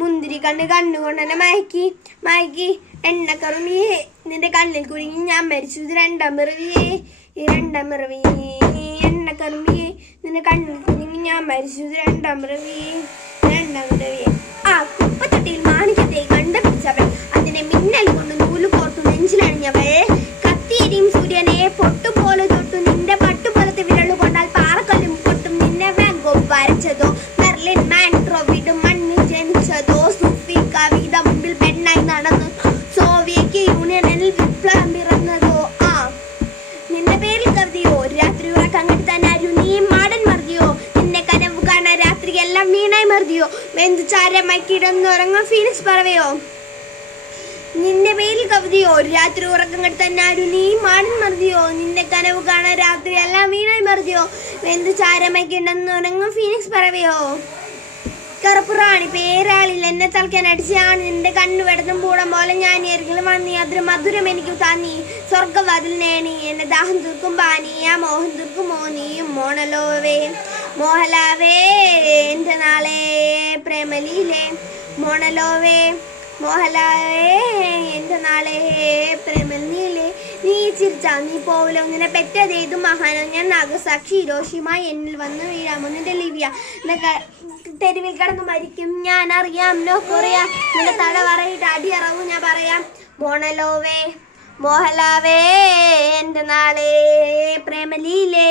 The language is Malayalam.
മുന്തിരി കണ്ണുകൊണ്ടെന്നെ മയക്കി എണ്ണക്കറുമിയേ നിന്റെ കണ്ണിൽ കുരുങ്ങി ഞാൻ മരിച്ചു. ഇത് രണ്ടാം പിറവിയേ എണ്ണക്കറുമിയേ നിന്റെ കണ്ണിൽ കുരുങ്ങി ഞാൻ മരിച്ചു. ഇത് രണ്ടാം പിറവിയേ ആ കുപ്പത്തൊട്ടിയിൽ മാണിക്യത്തെ കണ്ടുപിടിച്ചവൾ, അതിനെ മിന്നൽ കൊണ്ട് നൂല് കോർത്തു നെഞ്ചിലണിഞ്ഞവൾ, കത്തിയെരിയും സൂര്യനെ പൊട്ടുപോലെ തൊട്ടു നിന്റെ പട്ടുപോലത്തെ വിരളു കൊണ്ടാൽ പാറക്കല്ലും പൊട്ടും. നിന്നെ വാങ്കോ വരച്ചതോ, മെർലിൻ മാൻട്രോ വീടും മണ്ണിൽ ജനിച്ചതോ, സൂഫി കവിത മുമ്പിൽ പെണ്ണായി നടന്നു, സോവിയറ്റ് യൂണിയനിൽ വിപ്ലവം പിറന്നതോ. ആ നിന്റെ പേരിൽ കവിതയോ, രാത്രി ഉറക്കം കെടുത്താൻ ആരു നീ മാടൻ മറിയോ, നിന്നെ കനവ് കാണാൻ രാത്രി എല്ലാം വീണായി മറിയോ, വെന്തു ചാരമായി കിടന്നുറങ്ങാൻ ഫീനിക്സ് പറവയോ. നിന്റെ പേരിൽ കവിതയോ, രാത്രി ഉറക്കം കെടുത്താൻ ആരു നീ മാടൻ മറിയോ, നിന്നെ കനവ് കാണാൻ രാത്രി എല്ലാം വീണായി മറിയോ, വെന്തു ചാരമായി കിടന്നുറങ്ങാൻ ഫീനിക്സ് പറവയോ. കറുപ്പുറാണി പേരാളിൽ എന്നെ തളയ്ക്കാൻ അടിച്ചാണ്, നിന്റെ കണ്ണു വെടത്തും പൂടം പോലെ ഞാൻ എരികളും വന്നി, അതൊരു മധുരം എനിക്ക് തന്നി, സ്വർഗവാതിൽ നേണി എന്നെ ദാഹം തീർക്കും പാനി, ആ മോഹം തീർക്കുമോ നീയും മോഹലാവേ എൻ്റെ നാളെ പ്രേമലീലേ, മോഹലാവേ എൻ്റെ നാളെ പ്രേമലീലേ. നീ ചിരിച്ചാ നീ പോവലോ, നിന്നെ പെറ്റതേതു മഹാനോ, ഞാൻ നാഗസാക്ഷി ഹിരോഷിമ എന്നിൽ വന്ന് വീഴാമോ, നിന്റെ ലിവിയ തെരുവിൽ കിടന്ന് മരിക്കും ഞാൻ അറിയാം, കൊറിയ നിന്റെ തടവറയിട്ട് അടിയറവും ഞാൻ പറയാം. മോഹലാവേ എൻ്റെ നാളെ പ്രേമലീലേ.